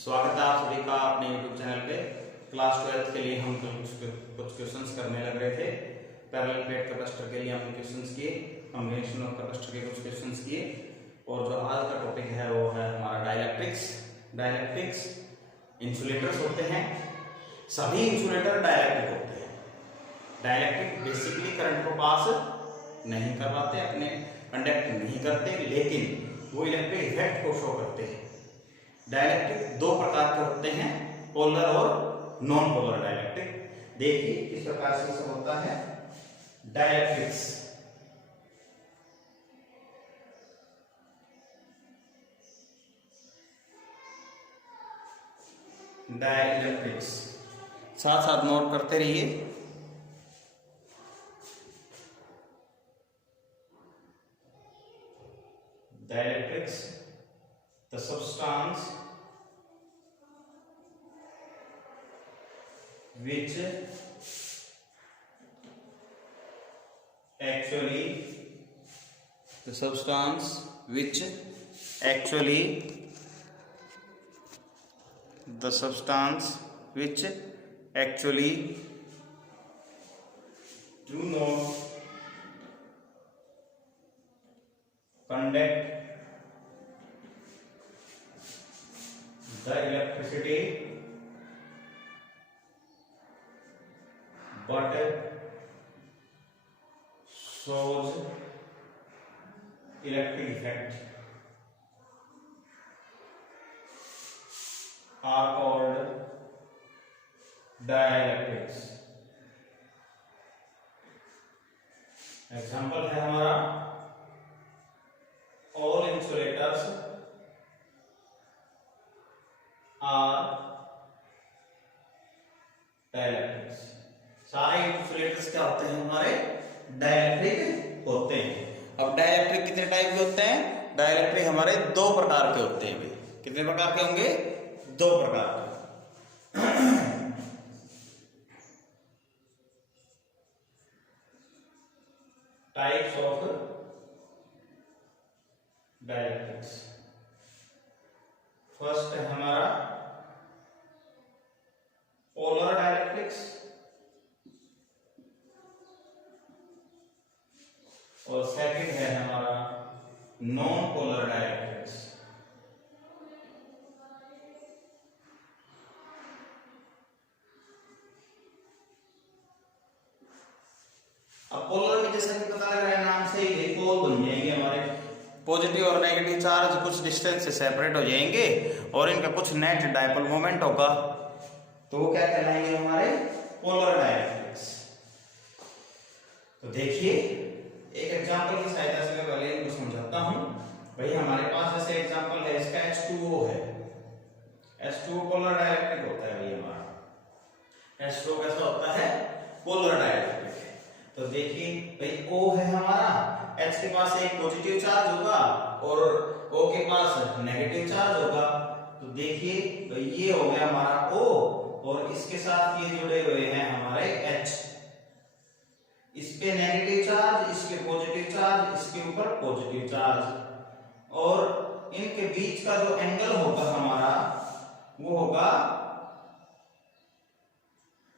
स्वागत है आप सभी का अपने YouTube चैनल पे। क्लास 12 के लिए हम कुछ क्वेश्चंस करने लग रहे थे। पैरेलल प्लेट कैपेसिटर के लिए हमने क्वेश्चंस किए, कॉम्बिनेशन ऑफ कैपेसिटर के कुछ क्वेश्चंस किए और जो आज का टॉपिक है वो है हमारा डाइलेक्ट्रिक्स। इंसुलेटर्स होते हैं, सभी इंसुलेटर डाइलेक्ट्रिक होते हैं। डाइलेक्ट्रिक बेसिकली करंट को पास नहीं करवाते, अपने कंडक्ट नहीं करते, लेकिन वो इलेक्ट्रिक इफेक्ट को शो करते हैं। डाइलेक्ट्रिक दो प्रकार के होते हैं, पोलर और नॉन पोलर डाइलेक्ट्रिक। देखिए किस प्रकार से सब होता है डाइलेक्ट्रिक्स। डाइलेक्ट्रिक्स साथ साथ नोट करते रहिए। Dielectrics, the substance which actually do not conduct the electricity but shows electric effect are called dielectrics। Example है हमारा all insulators are डाइलेक्ट्रिक्स। सारे इंसुलेटर्स क्या होते हैं हमारे डाइलेक्ट्रिक होते हैं। अब डाइलेक्ट्रिक कितने टाइप के होते हैं? डाइलेक्ट्रिक हमारे दो प्रकार के होते हैं भाई। कितने प्रकार के होंगे? दो प्रकार के। Types of dielectrics. फर्स्ट है हमारा पोलर डाइलेक्ट्रिक्स और सेकंड है हमारा नॉन पोलर डाइलेक्ट्रिक्स। अब पोलर में जैसा कि पता लग रहा है नाम से ही पोल बन जाएंगे हमारे, पॉजिटिव और नेगेटिव चार्ज कुछ डिस्टेंस से सेपरेट हो जाएंगे और इनका कुछ नेट डाइपोल मोमेंट होगा, तो वो क्या कहलाएंगे हमारे पोलर डाइलेक्ट्रिक्स। तो देखिए एक एग्जांपल की सहायता से मैं पहले इनको समझाता हूं। भाई हमारे पास जैसे एग्जांपल है इसका H2O है। H2O पोलर डाइलेक्ट्रिक होता है भाई हमारा। H2O कैसा होता है? पोलर डाइलेक्ट्रिक है। तो देखिए भाई O है हमारा, H के पास एक पॉजिटिव चार्ज होगा और O के पास नेगेटिव चार्ज होगा। तो देखिए तो ये हो गया हमारा O और इसके साथ ये जुड़े हुए हैं हमारे H। इस पे नेगेटिव चार्ज, इसके पॉजिटिव चार्ज, इसके ऊपर पॉजिटिव चार्ज और इनके बीच का जो एंगल होगा हमारा वो होगा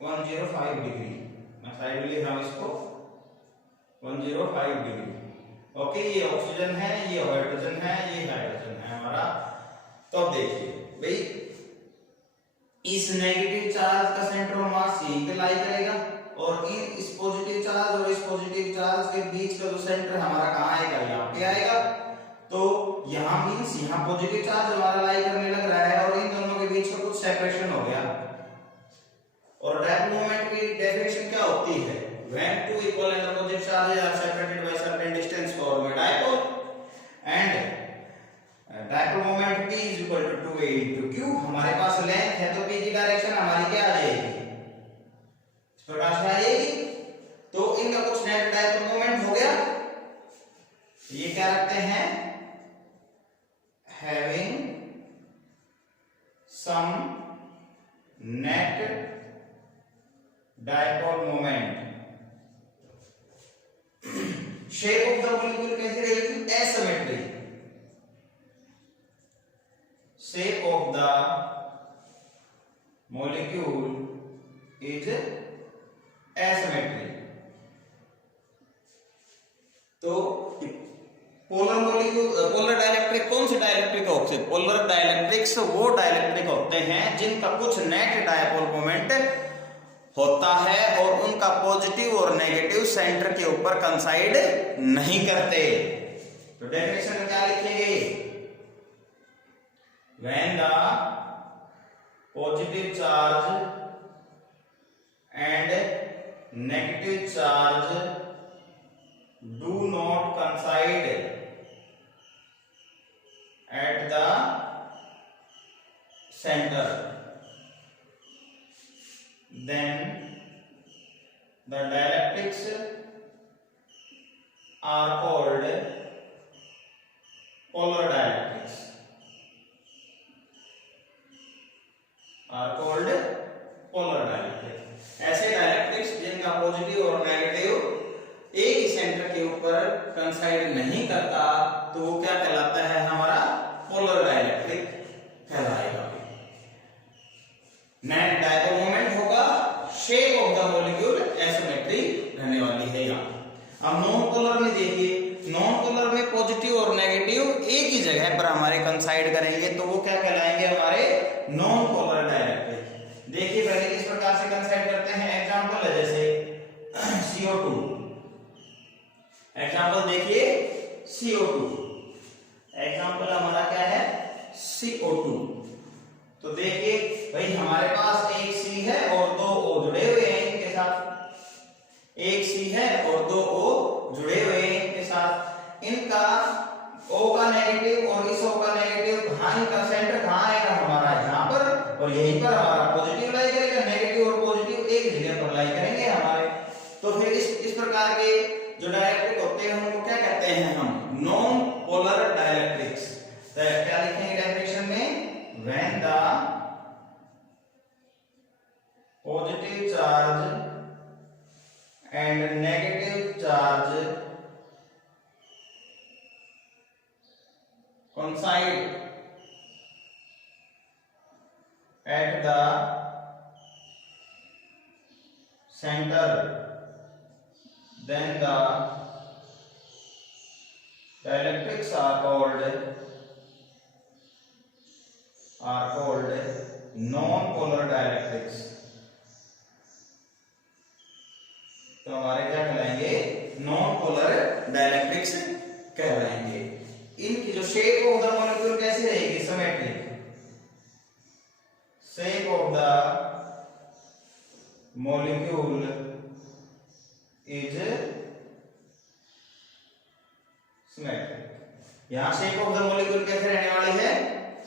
105 डिग्री। मैं साइड में लिख रहा हूं इसको 105 डिग्री। ओके, ये ऑक्सीजन है, ये हाइड्रोजन है, ये हाइड्रोजन है हमारा। तो देखिए भाई इस नेगेटिव चार्ज का सेंटर ऑफ मास यहीं पे लाई करेगा और इस पॉजिटिव चार्ज और इस पॉजिटिव चार्ज के बीच का जो सेंटर हमारा कहाँ आएगा? यहाँ पे आएगा। तो यहाँ मींस यहाँ पॉजिटिव चार्ज हमारा लाई करने लग रहा है और इन दोनों के बीच का कुछ सेपरेशन हो गया। और डाइपोल मोमेंट की डेफिनेशन क्या होती है? When two equal and opposite charges are separated by certain distance form a dipole and dipole moment P is equal to 2a into q। हमारे पास लेंथ है तो P की डायरेक्शन हमारी क्या आ जाएगी? इस प्रकार से आ जाएगी। तो इनका कुछ नेट डाइपोल मोमेंट हो गया। ये क्या रखते हैं? Having some net dipole moment। Shape of the molecule कैसी रहेगी? Asymmetric. Shape of the molecule is asymmetry। तो पोलर मॉलिक्यूल, पोलर डाइलेक्ट्रिक कौन से डाइलेक्ट्रिक होते हैं? पोलर डाइलेक्ट्रिक्स वो डाइलेक्ट्रिक होते हैं जिनका कुछ नेट डायपोल मोमेंट होता है और उनका पॉजिटिव और नेगेटिव सेंटर के ऊपर कंसाइड नहीं करते। तो डेफिनेशन में क्या लिखेंगे? When the positive charge and negative charge do not कंसाइड at the center, then the dielectrics are called polar dielectrics, ऐसे डायलेक्ट्रिक्स जिनका पॉजिटिव और नेगेटिव एक ही सेंटर के ऊपर कंसाइड नहीं करता, तो वो क्या कहलाता है? हमारा पोलर डाइलेक्ट्रिक कहलाएगा। नेट डायपोल मोमेंट होगा, shape of the molecule asymmetry रहने वाली है यहाँ। अब नॉन पोलर में देखिए, नॉन पोलर में पॉजिटिव और नेगेटिव एक ही जगह पर हमारे कंसाइड करेंगे, तो वो क्या कहलाएंगे? हमारे नॉन पोलर डाइलेक्ट्रिक। देखिए पहले किस प्रकार से कंसाइड करते हैं, एग्जांपल है जैसे CO2। एग्जांपल देखिए CO2, एग्जांपल हमारा क्या है? CO2। तो देखिए भाई हमारे पास एक C है और दो O जुड़े हुए हैं इनके साथ, एक C है और दो O जुड़े हुए हैं इनके साथ। इनका O का नेगेटिव और इस O का नेगेटिव कहाँ, इनका सेंटर कहाँ आएगा? हमारा यहाँ पर, और यहीं पर हमारा पॉजिटिव लाई करेगा, नेगेटिव और पॉजिटिव एक जगह पर लाई करेंगे हमारे। तो फिर इस प्रकार के जो डाइलेक्ट्रिक होते हैं उनको क्या कहते हैं हम? Non polar dielectrics. तो क्या लिखेंगे डेफिनेशन में? When the positive charge and negative charge coincide at the center, then the dielectrics are called non-polar dielectrics। तो हमारे क्या कहलाएंगे? नॉन पोलर डाइलेक्ट्रिक्स कहलाएंगे। इनकी जो शेप ऑफ द मॉलिक्यूल कैसी रहेगी? Symmetric. Shape of the molecule is symmetric. यहां शेप ऑफ द मॉलिक्यूल कैसे रहने वाली है?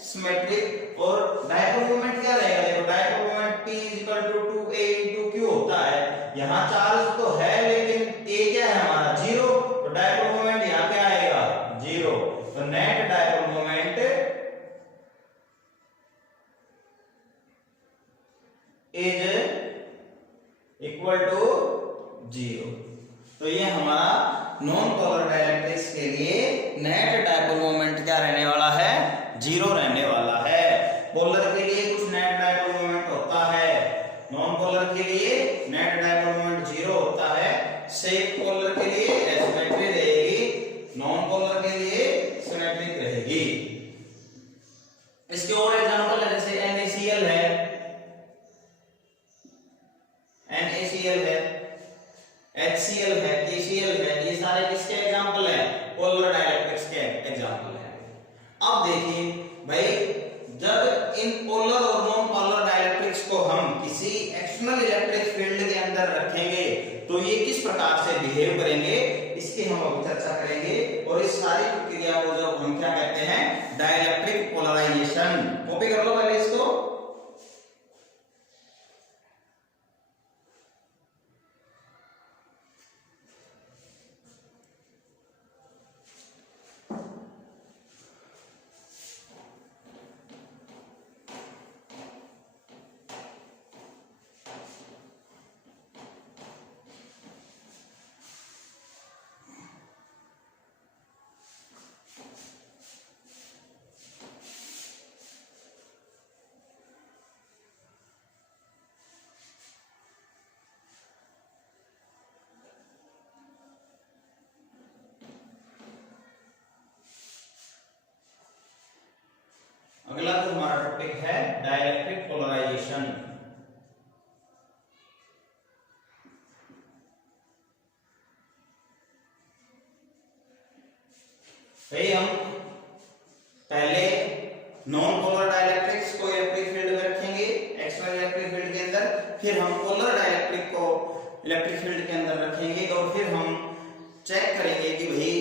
सिमेट्रिक। और डायपोल मोमेंट क्या रहेगा? देखो dipole moment P = 2a × q होता है। यहां चार्ज तो है लेकिन a क्या है हमारा? 0। तो डायपोल मोमेंट यहां पे आएगा 0। तो net dipole moment is equal to 0। तो ये हमारा नॉन पोलर डाइलेक्ट्रिक्स के लिए नेट डायपोल मोमेंट क्या रहने वाला है? 0 रहने वाला है। पोलर के लिए कुछ नेट डायपोल मोमेंट होता है, नॉन पोलर के लिए नेट डायपोल मोमेंट 0 होता है। शेप पोलर के लिए एसिमेट्री रहेगी, नॉन पोलर के लिए सिमेट्रिक रहेगी। इसके और एग्जांपल है जैसे NaCl है, HCl है, KCl है, ये सारे किसके एग्जांपल है? पोलर डाइलेक्ट्रिक्स के एग्जांपल है। अब देखिए भाई, जब इन पोलर और नॉन पोलर डाइलेक्ट्रिक्स को हम किसी एक्सटर्नल इलेक्ट्रिक फील्ड के अंदर रखेंगे तो ये किस प्रकार से बिहेव करेंगे, इसकी हम अब चर्चा करेंगे। और इस सारी प्रक्रिया को जो हम क्या कहते हैं? Dielectric polarisation. कॉपी कर लो पहले इसको। अगला जो हमारा टॉपिक है डाइलेक्ट्रिक पोलराइजेशन। भाई हम पहले नॉन पोलर डाइलेक्ट्रिक्स को इलेक्ट्रिक फील्ड में रखेंगे एक्सटर्नल इलेक्ट्रिक फील्ड के अंदर, फिर हम पोलर डाइलेक्ट्रिक को इलेक्ट्रिक फील्ड के अंदर रखेंगे और फिर हम चेक करेंगे कि भाई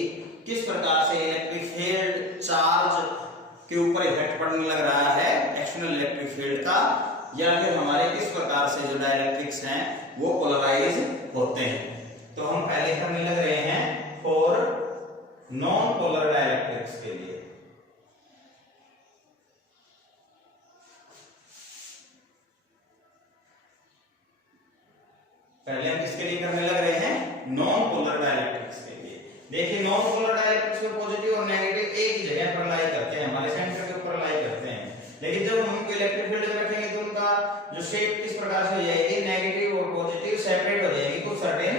किस प्रकार से इलेक्ट्रिक फील्ड चार्ज के ऊपर इफेक्ट पड़ने लग रहा है एक्सटर्नल इलेक्ट्रिक फील्ड का, या फिर हमारे किस प्रकार से जो डाइलेक्ट्रिक्स हैं वो पोलराइज होते हैं। तो हम पहले करने लग रहे हैं फॉर नॉन पोलर डाइलेक्ट्रिक्स के लिए। पहले हम किसके लिए करने लग रहे हैं? नॉन पोलर डाइलेक्ट्रिक्स के लिए। देखिए नॉन पोलर डाइलेक्ट्रिक्स में पॉजिटिव और नेगेटिव एक ही जगह पर लाई करते हैं, हमारे सेंटर के ऊपर लाई करते हैं, लेकिन जब हम उनको इलेक्ट्रिक फील्ड में रखेंगे तो उनका जो शेप किस प्रकार से हो जाएगी, नेगेटिव और पॉजिटिव सेपरेट हो जाएगी कुछ सर्टेन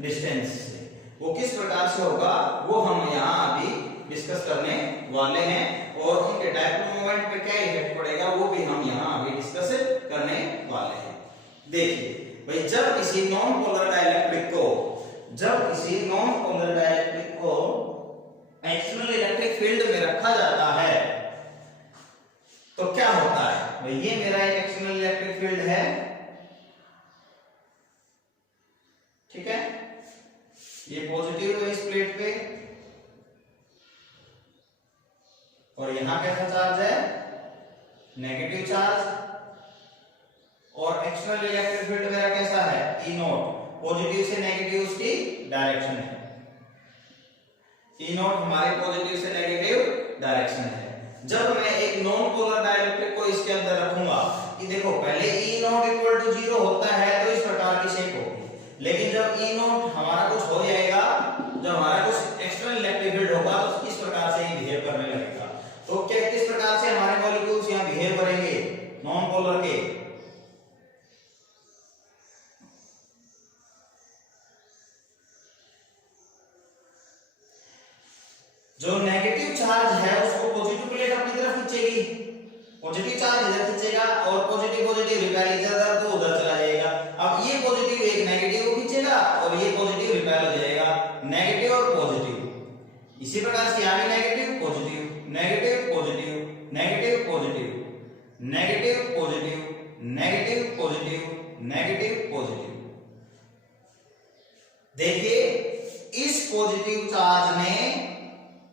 डिस्टेंस से। वो किस प्रकार से होगा वो हम यहाँ अभी डिस्कस करने वाले हैं, और उनके डायपोल मोमेंट पे क्या इफेक्ट पड़ेगा वो भी हम यहाँ अभी डिस्कस करने वाले हैं। देखिए भाई जब किसी नॉन पोलर डाइलेक्ट्रिक को एक्सटर्नल इलेक्ट्रिक फील्ड में रखा जाता है तो क्या होता है? भाई ये मेरा एक एक्सटर्नल इलेक्ट्रिक फील्ड है, ठीक है, ये पॉजिटिव है इस प्लेट पे, और यहां कैसा चार्ज है? नेगेटिव चार्ज, और एक्सटर्नल इलेक्ट्रिक फील्ड मेरा कैसा है? ई नॉट, पॉजिटिव से नेगेटिव उसकी डायरेक्शन है, ई नॉट हमारे पॉजिटिव से नेगेटिव डायरेक्शन है। जब मैं एक नॉन पोलर डाइलेक्ट्रिक को इसके अंदर रखूंगा कि देखो पहले ई नॉट इक्वल टू 0 होता है तो इस प्रकार की शेप होगी, लेकिन जब ई नॉट हमारा कुछ हो जाएगा, जब हमारा कुछ एक्सटर्नल इलेक्ट्रिक फील्ड होगा तो इस प्रकार से ही बिहेव करने लगेगा। तो क्या किस प्रकार से हमारे मॉलिक्यूल्स यहां बिहेव करेंगे नॉन पोलर के? जो नेगेटिव चार्ज है उसको पॉजिटिव प्लेट अपनी तरफ खींचेगी, पॉजिटिव चार्ज इधर खींचेगा और पॉजिटिव रिपेल इधर तो उधर चला जाएगा। अब ये पॉजिटिव एक नेगेटिव को खींचेगा और ये पॉजिटिव रिपेल हो जाएगा, नेगेटिव और पॉजिटिव। इसी प्रकार से यहां भी negative positive, negative positive, negative positive, negative positive, negative positive, negative positive. देखिए इस पॉजिटिव चार्ज ने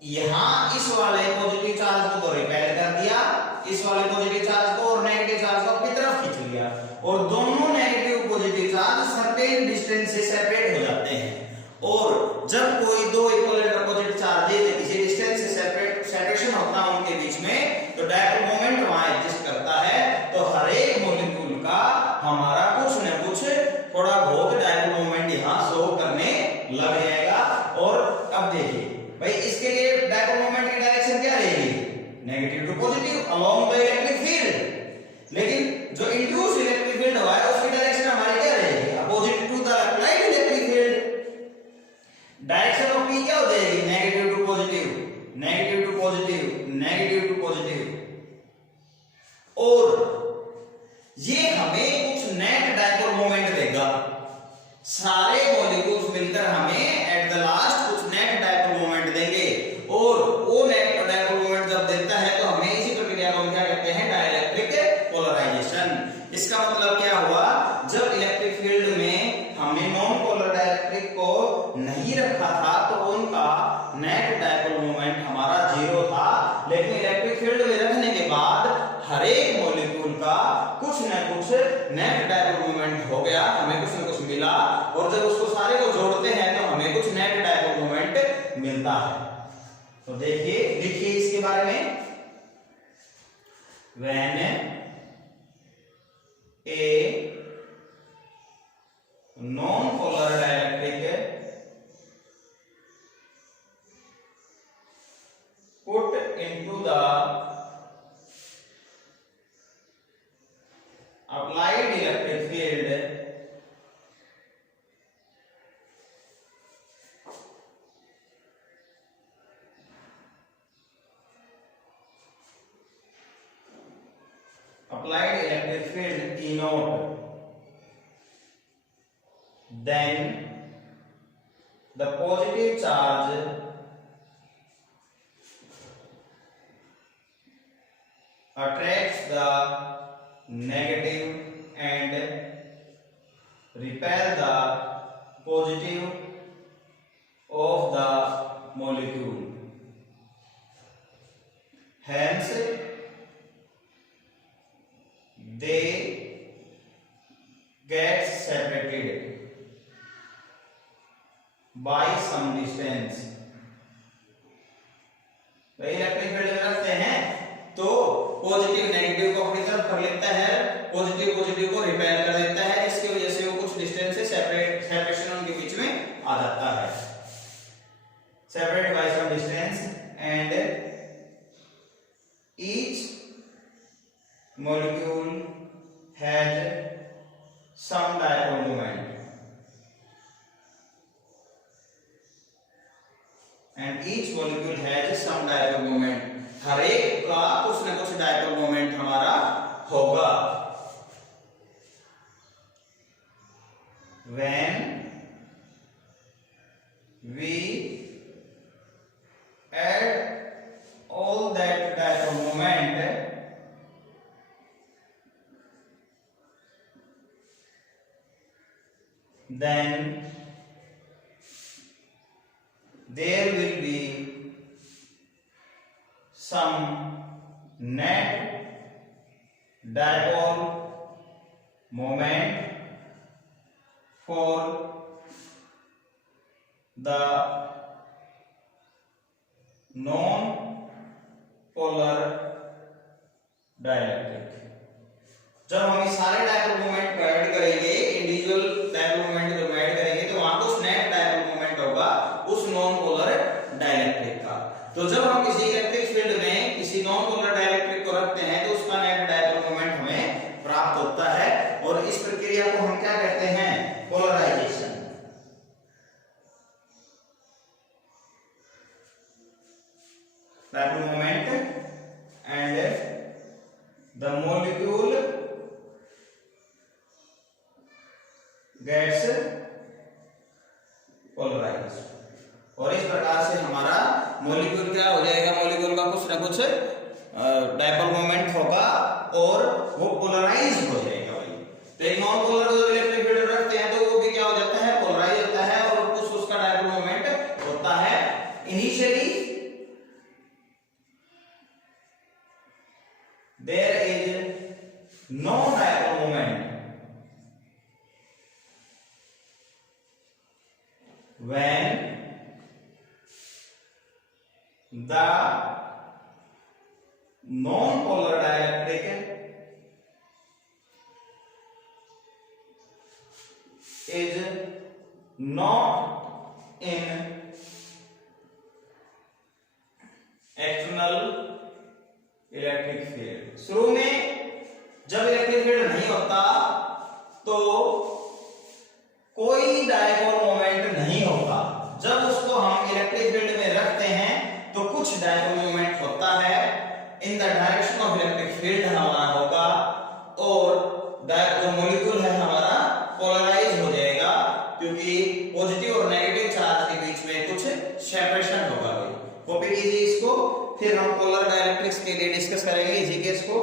यहां इस वाले पॉजिटिव चार्ज को तो रिपेल कर दिया, इस वाले पॉजिटिव चार्ज को और नेगेटिव चार्ज को अपनी तरफ खींच लिया, और दोनों negative positive charge certain distance से सेपरेट हो जाते हैं। और जब कोई दो इक्वल एंड अपोजिट चार्जेस किसी डिस्टेंस से सेपरेशन होता है उनके बीच में, तो डायपोल मोमेंट वहां एग्जिस्ट करता है। तो हर एक मॉलिक्यूल का हमारा कुछ न कुछ थोड़ा बहुत डायपोल मोमेंट यहां शो करने लग जाएगा। और अब देखिए भाई इसके लिए डायपोल मोमेंट की डायरेक्शन क्या रहेगी? Negative to positive along the electric field, लेकिन जो इंड्यूस्ड इलेक्ट्रिक फील्ड हुआ है उसकी डायरेक्शन हमारी क्या रहेगी? Opposite to the applied electric field. Direction of P क्या हो जाएगी? Negative to positive, negative to positive, negative to positive. और ये हमें कुछ नेट डायपोल मोमेंट देगा, सारे मॉलिक्यूल्स मिलकर हमें एट द लास्ट कुछ नेट डायपोल मोमेंट देंगे, और वो नेट डायपोल मोमेंट जब देता है तो हमें इसी प्रक्रिया को हम क्या कहते हैं? Dielectric polarization. इसका मतलब क्या हुआ? जब इलेक्ट्रिक फील्ड में हमने नॉन पोलर डाइलेक्ट्रिक को नहीं रखा था तो उनका नेट डायपोल मोमेंट हमारा 0 था, लेकिन इलेक्ट्रिक फील्ड में रखने के बाद हर एक मॉलिक्यूल का कुछ न कुछ नेट डायपोल मोमेंट हो गया, हमें कुछ न कुछ मिला, और जब उसको सारे को जोड़ते हैं तो हमें कुछ नेट डायपोल मोमेंट मिलता है। तो देखिए लिखिए इसके बारे में, when a non polar dielectric put into the applied electric field applied electric field E naught, then the positive charge attracts the negative and repel the positive of the molecule. Hence, they get separated by some distance. भाई electric field में रखते हैं तो positive negative को अपनी तरफ कर लेता है, पॉजिटिव पॉजिटिव को रिपेल कर देता है, इसकी वजह से वो कुछ डिस्टेंस से सेपरेशन उनके बीच में आ जाता है. Separate by some distance and each molecule has some dipole moment, and each molecule has some dipole moment. हर एक का कुछ न कुछ डायपोल मोमेंट हमारा होगा. When we add all that dipole moment, then there will be some net dipole moment for the non polar dielectric. जब हम ये सारे डायपोल मोमेंट को ऐड करेंगे, इंडिविजुअल डायपोल मोमेंट जो ऐड करेंगे, तो वहां कुछ नेट डायपोल मोमेंट होगा उस नॉन पोलर डाइलेक्ट्रिक का. तो जब हम किसी इलेक्ट्रिक फील्ड में किसी नॉन पोलर डाइलेक्ट्रिक को रखते हैं तो उसका नेट डायपोल मोमेंट हमें प्राप्त होता है, और इस प्रक्रिया को हम क्या कहते हैं? Polarisation. Dipole moment and the molecule gets polarized. और इस प्रकार से हमारा मॉलिक्यूल क्या हो जाएगा? मॉलिक्यूल का कुछ ना कुछ डायपोल मोमेंट होगा और वो पोलराइज हो जाएगा. भाई तो एक नॉन पोलर जो इलेक्ट्रिक फील्ड रखते हैं तो वो भी क्या हो जाता है? पोलराइज होता है, और कुछ उसका डायपोल मोमेंट होता है. Initially there is no dipole moment. When the non-polar dielectric is not in external electric field. शुरू में जब इलेक्ट्रिक फील्ड नहीं होता तो कोई डायपोल मोमेंट नहीं होता. जब उसको हम इलेक्ट्रिक फील्ड में रखते हैं तो कुछ डायपोल मोमेंट होता है in the direction of electric field हमारा होगा, और डायपोल मॉलिक्यूल है हमारा पोलराइज हो जाएगा, क्योंकि पॉजिटिव और नेगेटिव चार्ज के बीच में कुछ सेपरेशन होगा. कॉपी कीजिए इसको, फिर हम पोलर डाइलेक्ट्रिक्स के लिए डिस्कस करेंगे इसी केस को.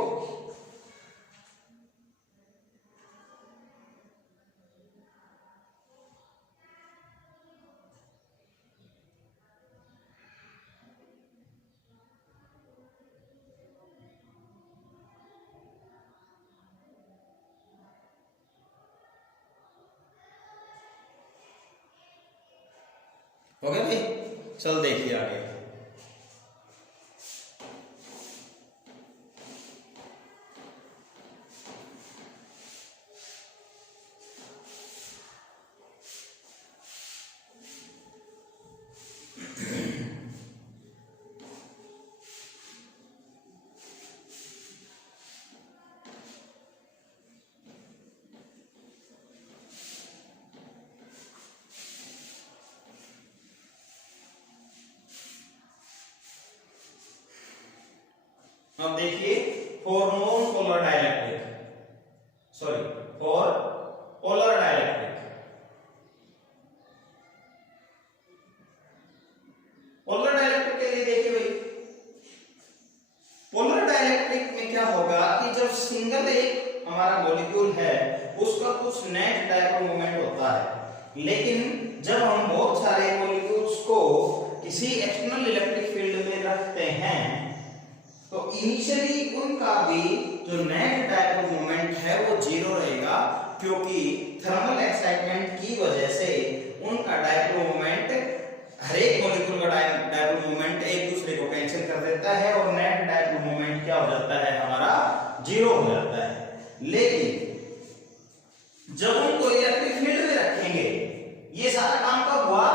ओके भाई, चल देखिए आगे. अब देखिए for non-polar dielectric, sorry, for polar dielectric. Polar dielectric के लिए देखिए भाई, पोलर डाइलेक्ट्रिक में क्या होगा कि जब सिंगल एक हमारा मॉलिक्यूल है उसका कुछ नेट डाइपोल मोमेंट होता है, लेकिन जब हम बहुत सारे मॉलिक्यूल्स को किसी एक्सटर्नल इलेक्ट्रिक फील्ड में रखते हैं तो इनिशियली उनका भी जो नेट डाइपोल मोमेंट है वो जीरो रहेगा, क्योंकि थर्मल एक्साइटमेंट की वजह से उनका डाइपोल मोमेंट, हर एक मॉलिक्यूल का डाइपोल मोमेंट एक दूसरे को कैंसिल कर देता है और नेट डाइपोल मोमेंट क्या हो जाता है हमारा, जीरो हो जाता है। लेकिन जब उनको इलेक्ट्रिक फील्ड में रखेंगे, ये सारा काम कब हुआ,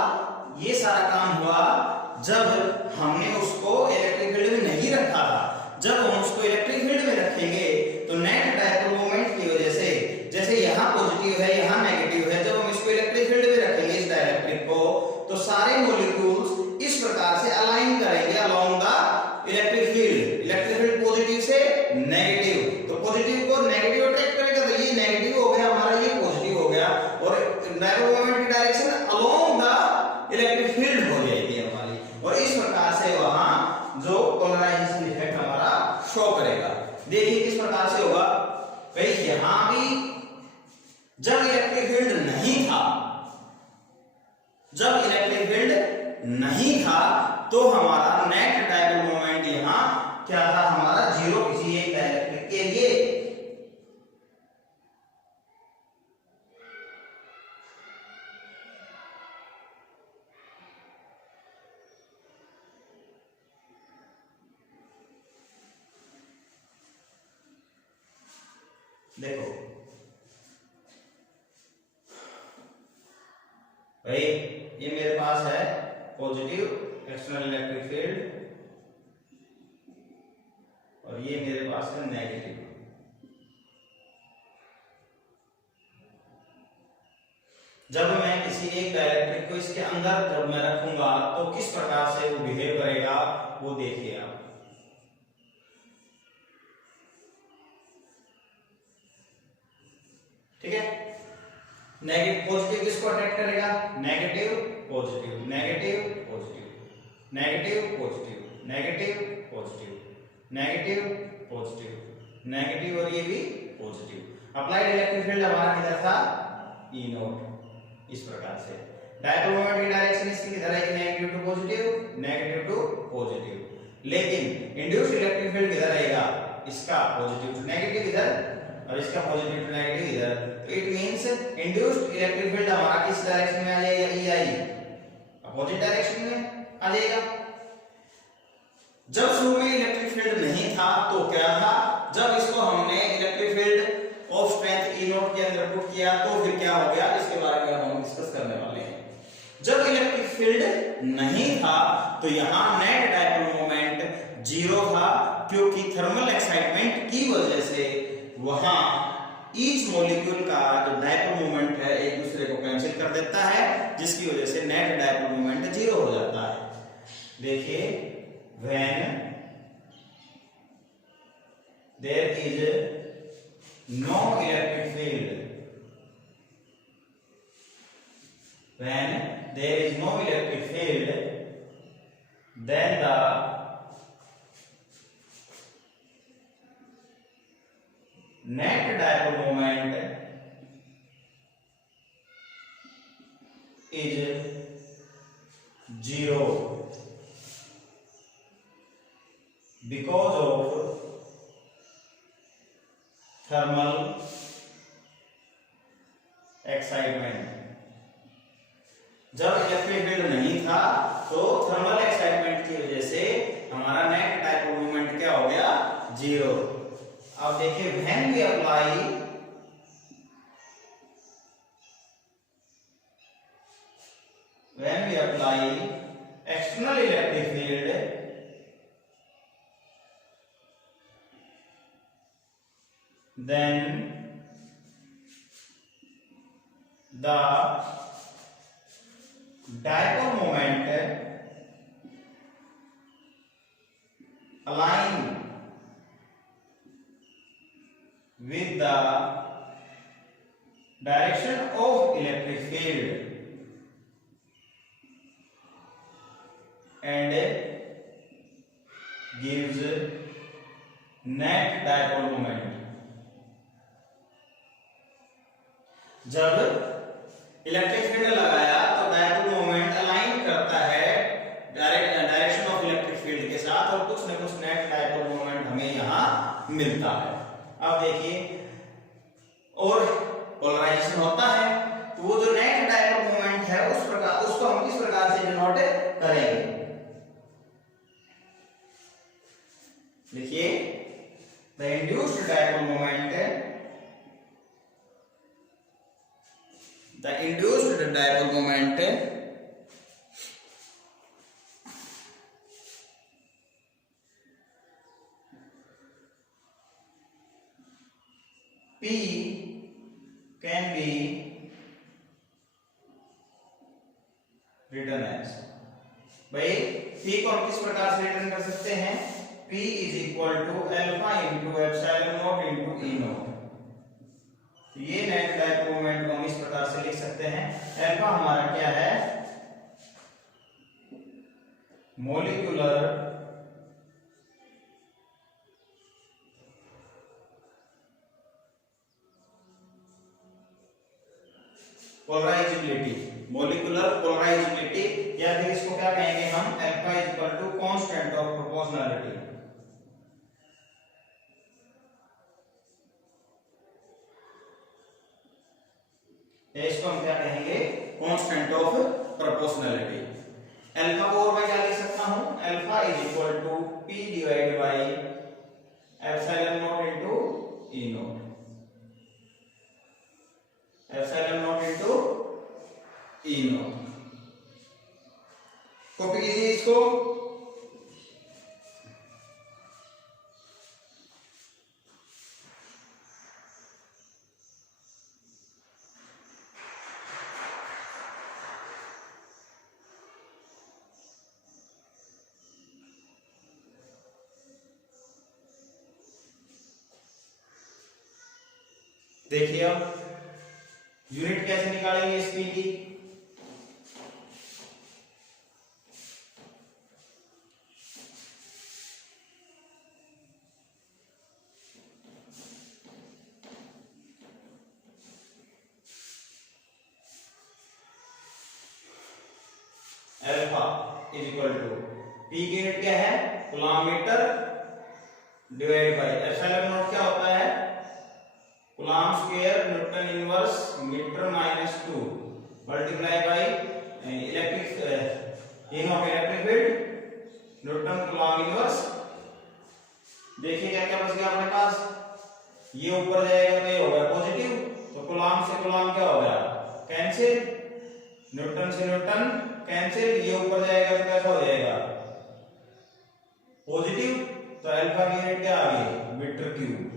ये सारा काम हुआ जब हमने उसको इलेक्ट्रिक फील्ड में नहीं रखा था। जब हम उसको इलेक्ट्रिक फील्ड में रखेंगे तो नेट डाइपोल मोमेंट की वजह से, जैसे यहाँ पॉजिटिव है यहाँ नेगेटिव है, जब हम इसको इलेक्ट्रिक फील्ड में रखेंगे इस डाइलेक्ट्रिक को, तो सारे मॉलिक्यूल्स इस प्रकार से अलाइन करेंगे along the electric field. Electric field positive से नेगेटिव, तो पॉजिटिव को नेगेटिव अट्रैक्ट करेगा, तो ये नेगेटिव हो गया हमारा, ये पॉजिटिव हो गया, और डाइपोल मोमेंट की direction along the electric field हो जाएगी हमारी, और इस प्रकार से वहां जो पोलराइजेशन इफेक्ट हमारा शो करेगा। देखिए किस प्रकार से होगा भाई, यहां भी जब इलेक्ट्रिक फील्ड नहीं था, जब इलेक्ट्रिक फील्ड नहीं था तो हमारा नेट डाइपोल मोमेंट यहां क्या था हमारा, जीरो किसी एक डाइलेक्ट्रिक के लिए। देखो भाई, ये मेरे पास है पॉजिटिव एक्सटर्नल इलेक्ट्रिक फील्ड और ये मेरे पास है नेगेटिव। जब मैं किसी एक डाइलेक्ट्रिक को इसके अंदर जब मैं रखूंगा तो किस प्रकार से वो बिहेव करेगा वो देखिए आप। ठीक है, नेगेटिव पॉजिटिव किसको अट्रैक्ट करेगा, negative positive, negative positive, negative positive, negative positive, negative positive, negative, और ये भी पॉजिटिव। अप्लाइड इलेक्ट्रिक फील्ड हमारा किधर था, ई नॉट। इस प्रकार से डाइपोल मोमेंट की डायरेक्शन इसकी किधर है, negative to positive, negative to positive. लेकिन इंड्यूस्ड इलेक्ट्रिक फील्ड किधर रहेगा, इसका पॉजिटिव टू नेगेटिव इधर और इसका पॉजिटिव टू नेगेटिव इधर। तो it means induced electric field हमारा किस डायरेक्शन में आ जाएगा, ई आई, अपोजिट डायरेक्शन में आ जाएगा। जब शुरू में इलेक्ट्रिक फील्ड नहीं था तो क्या था, जब इसको हमने electric field of strength E not के अंदर पुट किया तो फिर क्या हो गया, इसके बारे में हम डिस्कस करने वाले हैं। जब इलेक्ट्रिक फील्ड नहीं था तो यहां नेट डाइपोल मोमेंट जीरो था, क्योंकि थर्मल एक्साइटमेंट की वजह से वहां ईच मॉलिक्यूल का जो डाइपोल मोमेंट है एक दूसरे को कैंसिल कर देता है, जिसकी वजह से नेट डाइपोल मोमेंट जीरो हो जाता है। देखिए, when there is no electric field, when there is no electric field, then the net dipole moment is zero because of thermal excitement। जब इलेक्ट्रिक फील्ड नहीं था तो थर्मल एक्साइटमेंट की वजह से हमारा नेट डाइपोल मोमेंट क्या हो गया, जीरो। अब देखिए, when we apply external electric field, then the dipole moment align with the direction of electric field and gives net dipole moment. जब इलेक्ट्रिक फील्ड लगाया तो डायपोल मोमेंट अलाइन करता है डायरेक्शन ऑफ इलेक्ट्रिक फील्ड के साथ और कुछ न कुछ नेट डायपोल मोमेंट हमें यहां मिलता है। अब देखिए और पोलराइजेशन होता है तो वो जो नेट डायपोल मोमेंट है उस प्रकार उसको हम किस प्रकार से डिनोट करेंगे। देखिए the induced dipole moment P can be written as, भाई P को हम किस प्रकार से रिटर्न कर सकते हैं, P is equal to alpha into epsilon naught into E naught. ये नेट डायपोल मोमेंट को हम इस प्रकार से लिख सकते हैं, अल्फा हमारा क्या है, मोलिकुलर पोलराइजेबिलिटी, मोलिकुलर पोलराइजेबिलिटी, या फिर इसको क्या कहेंगे हम, alpha is equal to constant of proportionality. इसको हम क्या कहेंगे, कांस्टेंट ऑफ प्रोपोर्शनलिटी। अल्फा को और मैं क्या लिख सकता हूं, alpha is equal to P divide by epsilon naught into E naught, epsilon naught into E naught. Copy कीजिए इसको। देखिए अब यूनिट कैसे निकालेंगे इस पी की, alpha is equal to P की यूनिट क्या है, coulomb metre divide by epsilon naught क्या होता है, coulomb square newton inverse metre minus 2 multiply by electric in of electric field newton coulomb inverse. देखिए क्या क्या बच गया अपने पास, ये ऊपर जाएगा तो ये हो गया पॉजिटिव, तो कूलम से कूलम क्या हो गया कैंसिल, न्यूटन से न्यूटन कैंसिल, ये ऊपर जाएगा तो कैसा हो जाएगा पॉजिटिव, तो अल्फा की यूनिट क्या आ गई मीटर क्यूब,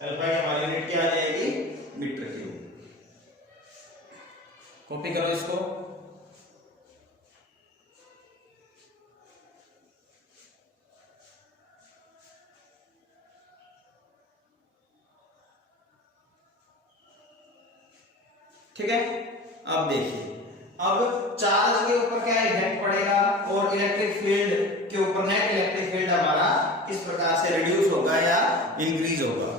अल्फा की हमारी यूनिट क्या आ जाएगी मीटर क्यूब। कॉपी करो इसको। ठीक है, अब देखिए अब चार्ज के ऊपर क्या इफेक्ट पड़ेगा और इलेक्ट्रिक फील्ड के ऊपर, नेट इलेक्ट्रिक फील्ड हमारा किस प्रकार से रिड्यूस होगा या इंक्रीज होगा।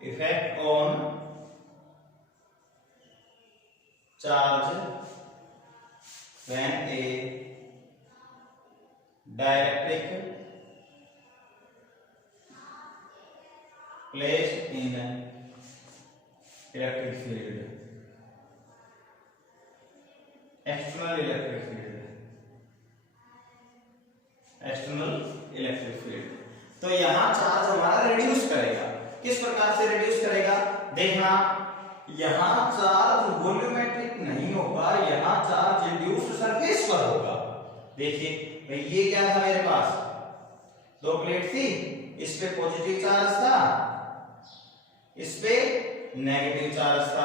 Effect on charge when A dielectric placed in electric field, external electric field, external electric field। तो यहां चार्ज हमारा रिड्यूस करेगा, किस प्रकार से रिड्यूस करेगा, देखना यहां चार्ज वॉल्यूमेट्रिक नहीं होगा, यहां चार्ज रिड्यूस्ड सरफेस पर होगा। देखिए भाई ये क्या था मेरे पास, दो प्लेट थी, इस पे पॉजिटिव चार्ज था, इस पे नेगेटिव चार्ज था।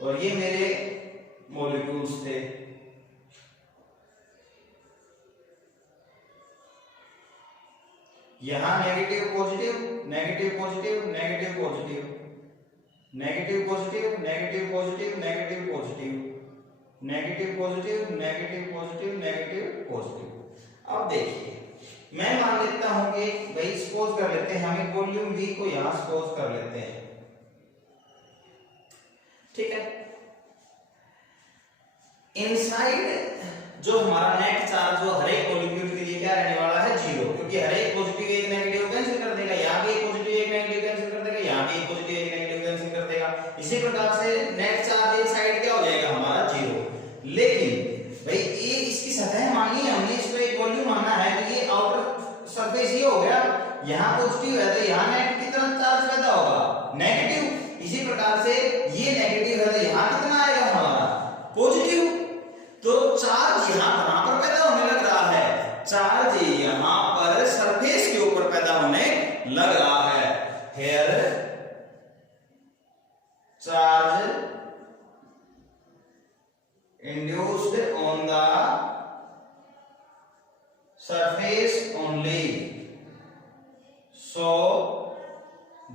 और ये मेरे मॉलिक्यूल्स थे। यहां negative positive negative positive negative positive negative positive negative positive negative positive negative positive negative positive negative positive. अब देखिए मैं मान लेता हूं कि भाई सपोज कर लेते हैं हम एक वॉल्यूम V को यहां सपोज कर लेते हैं, ठीक है। इनसाइड जो हमारा नेट चार्ज जो हर एक मॉलिक्यूल के लिए क्या रहने वाला है, 0, क्योंकि हर एक पॉजिटिव एक नेगेटिव कैंसिल कर देगा, यहां भी एक पॉजिटिव एक नेगेटिव कैंसिल कर देगा, यहां भी एक पॉजिटिव एक नेगेटिव कैंसिल कर देगा। इसी प्रकार से नेट चार्ज इनसाइड क्या हो जाएगा हमारा 0। लेकिन भाई ये इसकी सतह मानी है हमने, इसको एक वॉल्यूम मानना है, तो ये आउटर सरफेस ये हो गया, यहां पॉजिटिव है तो यहां नेट कितना चार्ज पैदा होगा, नेगेटिव। इसी प्रकार से ये नेगेटिव है तो यहां कितना आएगा हमारा पॉजिटिव। तो चार्ज यहां पर पैदा होने लग रहा है, चार्ज यहां पर सरफेस के ऊपर पैदा होने लग रहा है। Here charge induced on the surface only so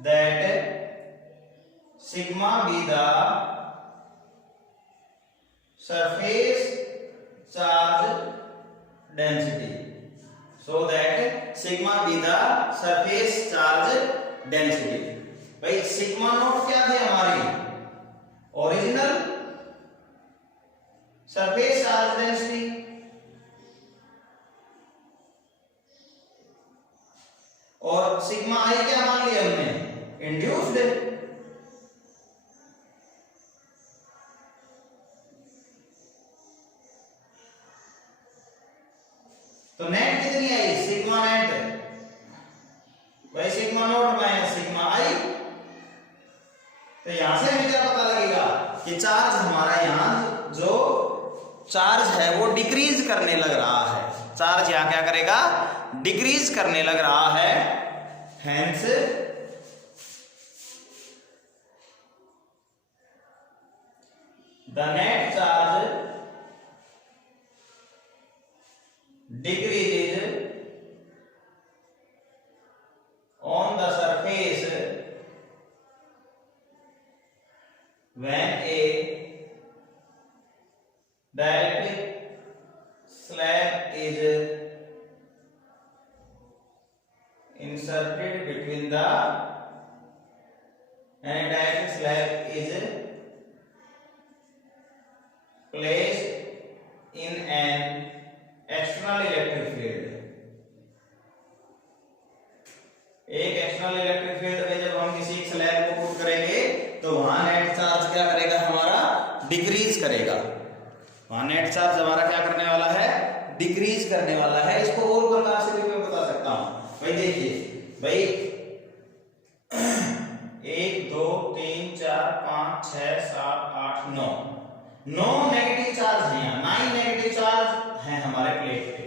that sigma be the surface charge density, so that sigma be the surface charge density। भाई सिग्मा नॉट क्या थे हमारी ओरिजिनल सरफेस चार्ज डेंसिटी, और सिग्मा आई क्या मान लिया हमने, इंड्यूस्ड। तो नेट कितनी आई, सिग्मा नेट भाई सिग्मा नॉट माइनस सिग्मा आई। तो यहां से हमें क्या पता लगेगा कि चार्ज हमारा यहां जो चार्ज है वो डिक्रीज करने लग रहा है, चार्ज यहां क्या करेगा, डिक्रीज करने लग रहा है। Hence the net charge decreases on the surface when a dielectric slab is inserted between the and dielectric slab is placed in an external electric field। एक एक्सटर्नल इलेक्ट्रिक फील्ड में जब हम किसी स्लैब को पुट करेंगे तो वहां net charge क्या करेगा हमारा, डिक्रीज करेगा। वहां नेट चार्ज हमारा क्या करने वाला है, डिक्रीज करने वाला है। इसको और प्रकार से भी मैं बता सकता हूं। भाई देखिए भाई 1 2 3 4 5 6 7 8 9 नेगेटिव चार्ज है, यहाँ 9 नेगेटिव चार्ज है हमारे प्लेट पे।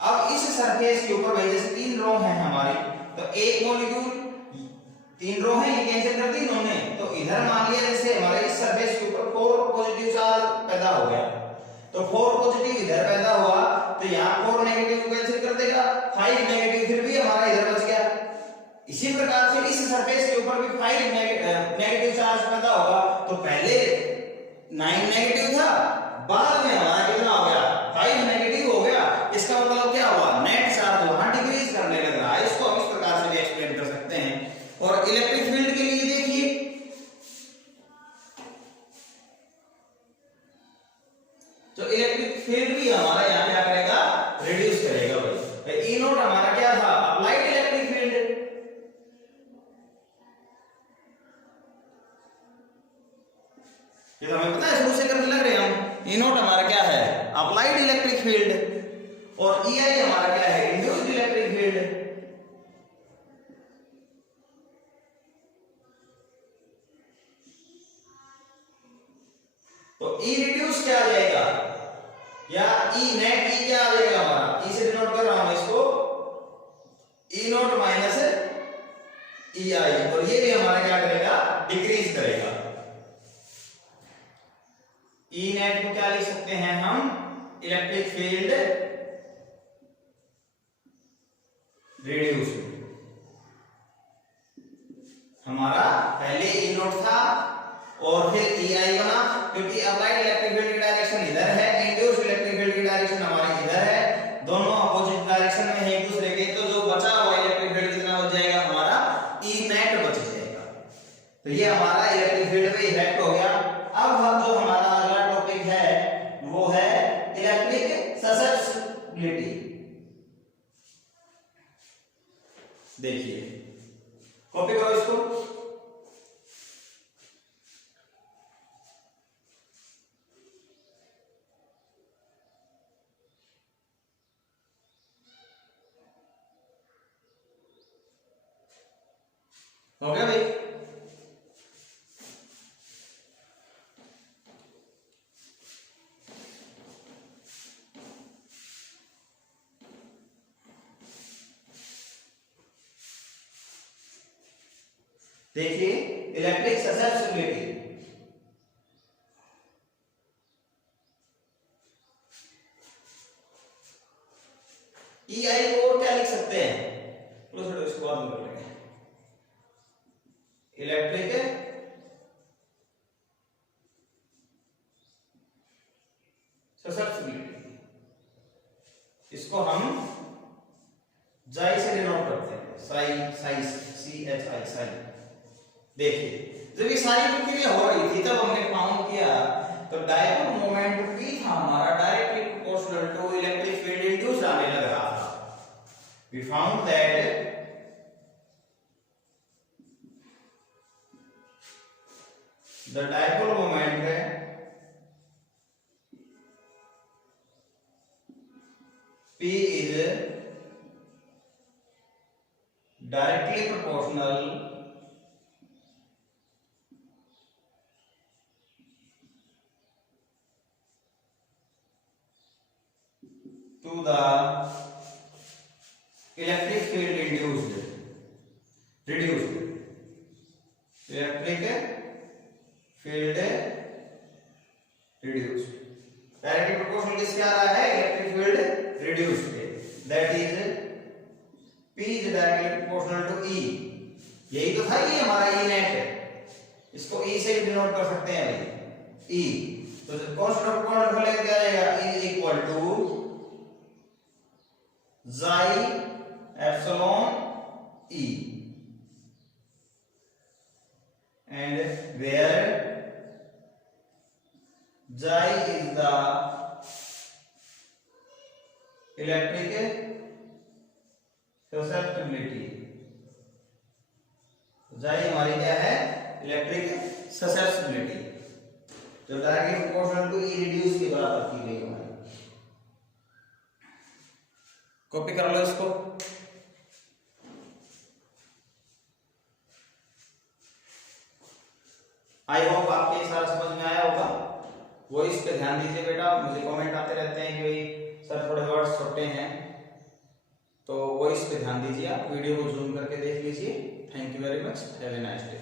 अब इस सरफेस के ऊपर भाई जैसे 3 रो है हमारी, तो एक मॉलिक्यूल 3 रो है, ये कैंसिल कर दी इन्होंने, तो इधर मान लिया जैसे हमारे इस सरफेस के ऊपर 4 पॉजिटिव चार्ज पैदा हो गया, तो 4 पॉजिटिव इधर पैदा हुआ, तो यहाँ 4 नेगेटिव को कैंसिल कर देगा, 5 नेगेटिव फिर भी हमारा इधर बच गया। इसी प्रकार से इस सरफेस के ऊपर भी 5 नेगेटिव चार्ज पैदा होगा, तो पहले 9 नेगेटिव था, बाद में हमारा कितना हो गया, 5 नेगेटिव हो गया। इसका मतलब क्या हुआ, नेट चार्ज वहां डिक्रीज करने लग रहा है। इसको हम इस प्रकार से भी एक्सप्लेन कर सकते हैं। और इलेक्ट्रिक फील्ड के लिए देखिए, तो इलेक्ट्रिक फील्ड भी हमारा यहां क्या करेगा, रिड्यूस करेगा। भाई ई नोट हमारा क्या था, अप्लाइड इलेक्ट्रिक फील्ड। ये तो हमें पता है, शुरू से करने लग रहे हैं हम। ई नोट हमारा क्या है, अप्लाइड इलेक्ट्रिक फील्ड, और ई आई हमारा क्या है, इंड्यूस्ड इलेक्ट्रिक फील्ड। तो ई रिड्यूस क्या आ जाएगा, या ई नेट ई क्या आ जाएगा हमारा, ई से डिनोट कर रहा हूं इसको, ई नोट माइनस ई आई, और ये भी हमारा क्या करेगा, डिक्रीज करेगा। सकते हैं हम इलेक्ट्रिक फील्ड रिड्यूस्ड। हमारा पहले ई नोट था और फिर ई आई बना, क्योंकि अप्लाइड इलेक्ट्रिक फील्ड की डायरेक्शन इधर है, इंड्यूस्ड इलेक्ट्रिक फील्ड की डायरेक्शन हमारी इधर है, दोनों अपोजिट डायरेक्शन में है एक दूसरे के, तो जो बचा हुआ इलेक्ट्रिक फील्ड कितना हो जाएगा हमारा ई नेट बच जाएगा। तो ये हमारा इलेक्ट्रिक फील्ड पे इफेक्ट हो गया। अब हम जो हमारा अगला टॉपिक है वो है इलेक्ट्रिक ससेप्टिबिलिटी। देखिए कॉपी करो इसको। हो गया भाई? देखिए इलेक्ट्रिक ससेप्टिबिलिटी, ई आई को क्या लिख सकते हैं, छोड़ो इसको बाद में कर लेंगे। इलेक्ट्रिक ससेप्टिबिलिटी, इसको हम जाई से डिनोट करते हैं, psi C H I psi. देखिए जब ये सारी प्रक्रिया हो रही थी तब हमने फाउंड किया तो डायपोल मोमेंट भी था हमारा directly proportional to electric field induced आने लग रहा था। We found that the dipole moment P is directly proportional to the electric field reduced electric field reduced, directly proportional किसके आ रहा है, इलेक्ट्रिक फील्ड रिड्यूस्ड पे, that is P is directly proportional to E। यही तो था ये हमारा E net, इसको E से डिनोट कर सकते हैं भाई E। तो कांस्टेंट ऑफ क्वांटम लेके क्या आएगा, E इक्वल टू xi epsilon E, and where xi is the electric susceptibility, xi हमारी क्या है, इलेक्ट्रिक ससेप्टिबिलिटी, जो directly proportional to E reduce के बराबर की गई हमारी। कॉपी कर लो इसको। आई होप आपके सारा समझ में आया होगा। वो इस पे ध्यान दीजिए बेटा, मुझे कमेंट आते रहते हैं कि भाई सर थोड़े वर्ड्स छोटे हैं, तो वो इस पे ध्यान दीजिए, आप वीडियो को जूम करके देख लीजिए। Thank you very much, have a nice day.